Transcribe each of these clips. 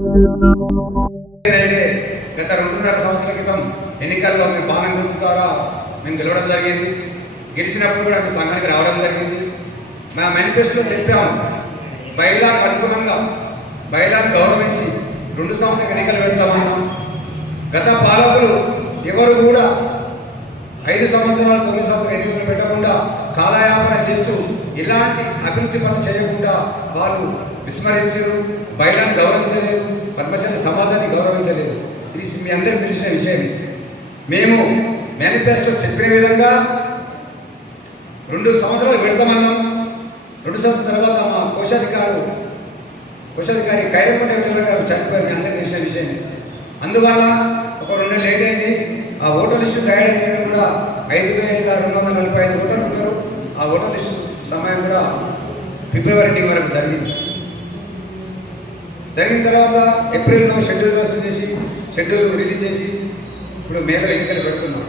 గత 2.5 సంవత్సరాల క్రితం ఎన్నికల్లో మేము బాణం గుర్తు ద్వారా మేము గెలవడం జరిగింది. గెలిచినప్పుడు కూడా మేము సంఘానికి రావడం జరిగింది. మా మేనిఫెస్టోలో చెప్పాము, బైలాకు అనుగుణంగా బైలాను గౌరవించి 2 సంవత్సరాల ఎన్నికలు పెడతామన్నాం. గత పాలకులు ఎవరు కూడా 5 సంవత్సరాలు 9 సంవత్సరాలు ఎన్నికలు పెట్టకుండా కాలయాపన చేస్తూ ఇలాంటి అభివృద్ధి పనులు చేయకుండా వాళ్ళు విస్మరించారు. బైలాన్ని గౌరవించలేదు, పద్మశాలి సమాజాన్ని గౌరవించలేదు. ఇది మీ అందరికీ తెలిసిన విషయం. మేము మేనిఫెస్టో చెప్పిన విధంగా 2 సంవత్సరాలు పెడతామన్నాం. 2 సంవత్సరాల తర్వాత మా కోశాధికారి ఖైరపూడి ఎమ్మెల్యే గారు చనిపోయారు. మీ అందరికీ తెలిసిన విషయం. అందువల్ల ఒక 2 నెలలు లేట్ అయింది. ఆ ఓటర్ లిస్టు తయారైన కూడా 5,245 ఓటర్లు ఉన్నారు. ఆ ఓటర్ లిస్టు సమయం కూడా ఫిబ్రవరి వరకు జరిగిన తర్వాత ఏప్రిల్లో షెడ్యూల్ వసూలు చేసి షెడ్యూల్ రిలీజ్ చేసి ఇప్పుడు మేలో ఎన్నికలు పెడుతున్నాం.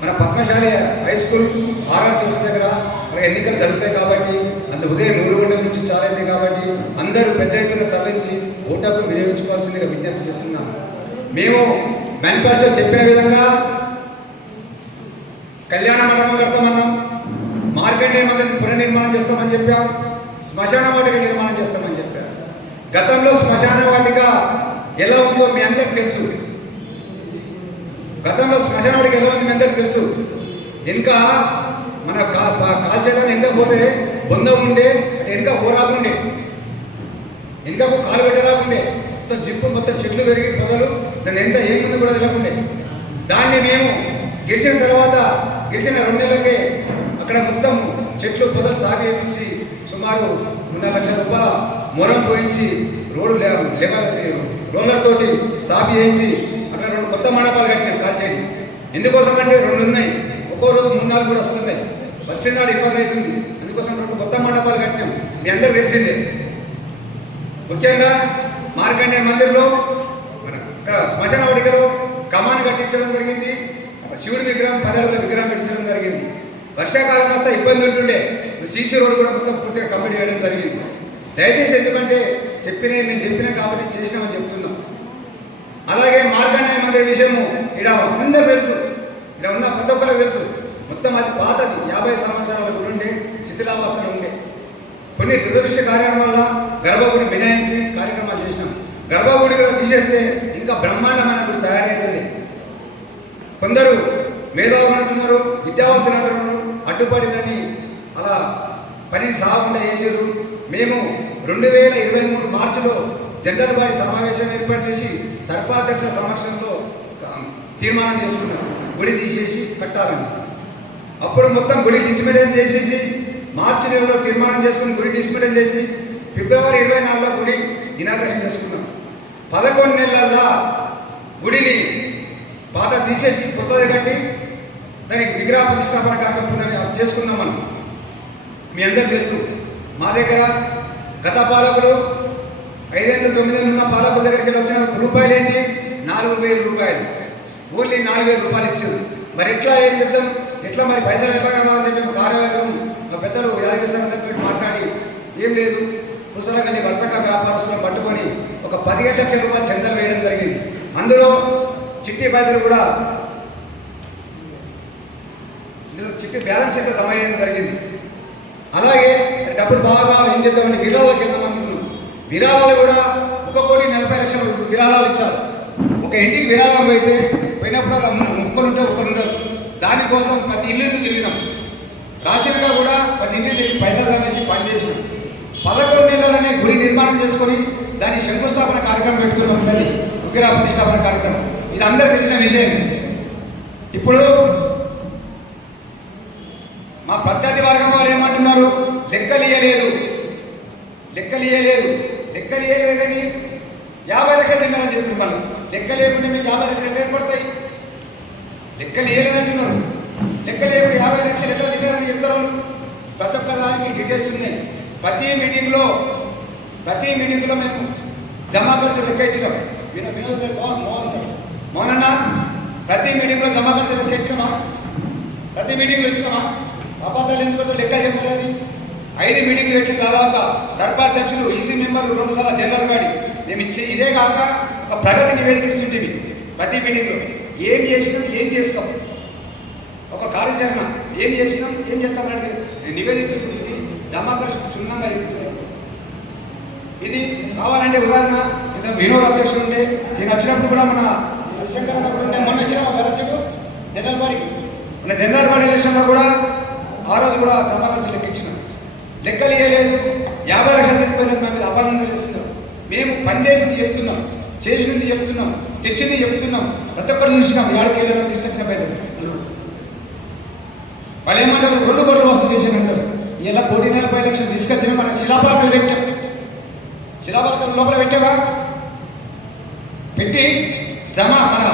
మన Padmashali high school RR church దగ్గర మన ఎన్నికలు జరుగుతాయి కాబట్టి ఉదయం 3 గంటల నుంచి చాలా అవుతాయి కాబట్టి అందరూ పెద్ద ఎత్తున తరలించి ఓటర్లు వినియోగించుకోవాల్సిందిగా విజ్ఞప్తి చేస్తున్నాం. మేము మేనిఫెస్టో చెప్పిన విధంగా కళ్యాణ మండపం కడతామన్నాం, మార్కండేయ మందిని పునర్నిర్మాణం చేస్తామని చెప్పాం, శ్మశాన వాటిక నిర్మాణం చేస్తామని చెప్పాం. గతంలో శ్మశాన వాటిక ఎలా ఉందో మీ అందరికి తెలుసు. ఇంకా మన కాల్చేదాన్ని వెనక పోతే బొంద ఉండే, వెనక ఓరాకుండే, వెనకకు కాలు పెట్టరాకుండే, మొత్తం జిప్పు మొత్తం చెట్లు పెరిగి పొదలు దాన్ని ఎంత ఏముంది కూడా తెలియకుండే. దాన్ని మేము గెలిచిన తర్వాత గెలిచిన 2 నెలలకే అక్కడ మొత్తం చెట్లు పొదలు సాగు చేయించి సుమారు 3 లక్షల రూపాయల మొరం పోయించి రోలర్ తోటి సాగు చేయించి అక్కడ 2 కొత్త మండపాలు కట్టినాం. కాల్చేది ఎందుకోసం అంటే 2 ఉన్నాయి, ఒక్కో రోజు 3-4 కూడా వస్తున్నాయి. వచ్చిన నాడు ఇబ్బంది అవుతుంది. అందుకోసం 2 కొత్త మండపాలు కట్టినాం. మీ అందరూ తెలిసిందే. ముఖ్యంగా మార్కండేయ మందిర్లో మన శ్మశాన వాటికలో కమాను కట్టించడం జరిగింది. శివుడి విగ్రహం 10 అడుగుల విగ్రహం పెట్టించడం జరిగింది. వర్షాకాలం వస్తే ఇబ్బంది ఉంటుండే, సీసీ రోడ్ కూడా మొత్తం పూర్తిగా కంప్లీట్ చేయడం జరిగింది. దయచేసి ఎందుకంటే మేము చెప్పినా కాబట్టి చేసినామని చెప్తున్నాం. అలాగే మార్కండేయ మందిర విషయము ఇక్కడ అందరూ తెలుసు, ఇక్కడ ఉన్న ప్రతి ఒక్కరికి తెలుసు. మొత్తం అది పాతది, 50 సంవత్సరాల ఉండే శిథిలావస్థలు ఉండే. కొన్ని దురదృష్ట కార్యాల వల్ల గర్భగుడి వినాయించి కార్యక్రమాలు చేసినాం. గర్భగుడి కూడా తీసేస్తే ఇంకా బ్రహ్మాండమైన గుడి తయారైందండి. కొందరు మేధావులు అంటున్నారు, విద్యావంతులు అంటున్నారు, అడ్డుపడిందని అలా పనిని సాగకుండా చేసారు. మేము 2023 మార్చిలో జనరల్ బాడీ సమావేశం ఏర్పాటు చేసి సర్పాధ్యక్షుల సమక్షంలో తీర్మానం చేసుకున్నాం, గుడి తీసేసి కట్టాలని. అప్పుడు మొత్తం గుడి డిస్మిటైజ్ చేసేసి మార్చి నెలలో తీర్మానం చేసుకుని గుడి డిస్మిటైజ్ చేసి ఫిబ్రవరి 24లో గుడి ఇనాగ్రేషన్ చేసుకున్నాం. 11 నెలల్లో గుడిని పాత తీసేసి కొత్తది కట్టి దానికి విగ్రహ ప్రతిష్టాపన కార్యక్రమం చేసుకున్నాం. మనం మీ అందరూ తెలుసు. మా దగ్గర గత పాలకులు 5-9 ఉన్న పాలకుల దగ్గరికి వచ్చిన రూపాయలు ఏంటి? 4,000 రూపాయలు, ఓన్లీ 4,000 రూపాయలు ఇచ్చారు. మరి ఎట్లా ఏం చేద్దాం, ఎట్లా మరి పైసలు ఇవ్వగలమని చెప్పి మా కార్యవర్గం మా పెద్దలు యాదగిరి మాట్లాడి ఏం లేదు, పుసలగల్లి వర్తక వ్యాపారస్తులను పట్టుకొని ఒక 15 లక్షల రూపాయలు చందాలు వేయడం జరిగింది. అందులో చిట్టి పైసలు కూడా చిట్టి బ్యాలెన్స్ షీట్ జమ చేయడం జరిగింది. అలాగే డబ్బులు బాగా ఏం చేద్దామని విరాళాలు చేద్దామనుకున్నాం. విరాళాలు కూడా 1,40,00,000 విరాళాలు ఇచ్చారు. ఒక ఇంటికి విరాళం పోయినప్పుడు ఒకరుంటే ఒకరుండరు. దానికోసం 10 ఇళ్ళు తిరిగినాం. రాష్ట్రంగా కూడా 10 ఇంటికి తిరిగి పైసలు జమేసి పనిచేసినాం. 11 నెలలనే గుడి నిర్మాణం చేసుకొని దాని శంకుస్థాపన కార్యక్రమం పెట్టుకున్నాం. దాన్ని విగ్రహ ప్రతిష్టాపన కార్యక్రమం. ఇది అందరూ తెలిసిన విషయం. ఇప్పుడు మా ప్రత్యర్థి వర్గం వారు ఏమంటున్నారు? లెక్కలు ఇయ్యలేదు అని 50 లక్షలు తిన్నారని చెప్తున్నారు. వాళ్ళు లెక్క లేకుండా మీకు 50 లక్షలు ఎట్లా ఏర్పడతాయి? లెక్కలు ఇయ్యలేదంటున్నారు. లెక్క లేకుండా 50 లక్షలు ఎట్లా తిన్నారని చెప్తారు. ప్రతి ఒక్క దానికి డీటెయిల్స్ ఉన్నాయి. ప్రతి మీటింగ్లో మేము జమా ఖర్చు లెక్క ఇచ్చినాం. మోనన్నా ప్రతి మీటింగ్లో జమా ఖర్చు లెక్క ఇచ్చినామా? ప్రతి మీటింగ్లో ఇచ్చినామా? అబద్ధాలు ఎందుకు లెక్క చెప్పాలని 5 మీటింగ్లు పెట్టి దాదాపుగా సర్పాధ్యక్షులు, ఈసీ మెంబర్లు, 2 సార్లు జనరల్ బాడీ మేము ఇదే కాక ఒక ప్రగతి నివేదిస్తుంటేవి ప్రతి మీటింగ్లో ఏం చేసినాం ఏం చేస్తాం, ఒక కార్యాచరణ ఏం చేసినాం ఏం చేస్తాం అనేది నివేదిస్తుంది. జమాకర్ క్షుణ్ణంగా ఇది కావాలంటే ఉదాహరణ ఇంత వినోద్ అధ్యక్షుడు ఉంటే నేను వచ్చినప్పుడు కూడా మన శంకర్ మొన్న వచ్చిన జనరల్వాడికి మన జనరల్వాడి ఎలక్షన్లో కూడా ఆ రోజు కూడా జమాకర్ లెక్కించిన లెక్కలు ఇవ్వలేదు. 50 లక్షలు తెచ్చిపోయినది మా మీద అపార్థం చేస్తున్నారు. మేము పనిచేసింది చెప్తున్నాం, చేసినది చెప్తున్నాం, తెచ్చింది చెప్తున్నాం. ప్రతి ఒక్కరు చూసినాం ఏడాదికి వెళ్ళినా తీసుకొచ్చిన పైసలు. వాళ్ళు ఏమంటారు 2 కోట్లు వసూలు చేసిన అంటారు. ఇలా 1,40,000 లక్షలు తీసుకొచ్చిన మన శిలాపాలకాలు పెట్టాం. శిలాపాలకాలు లోపల పెట్టావా పెట్టి మన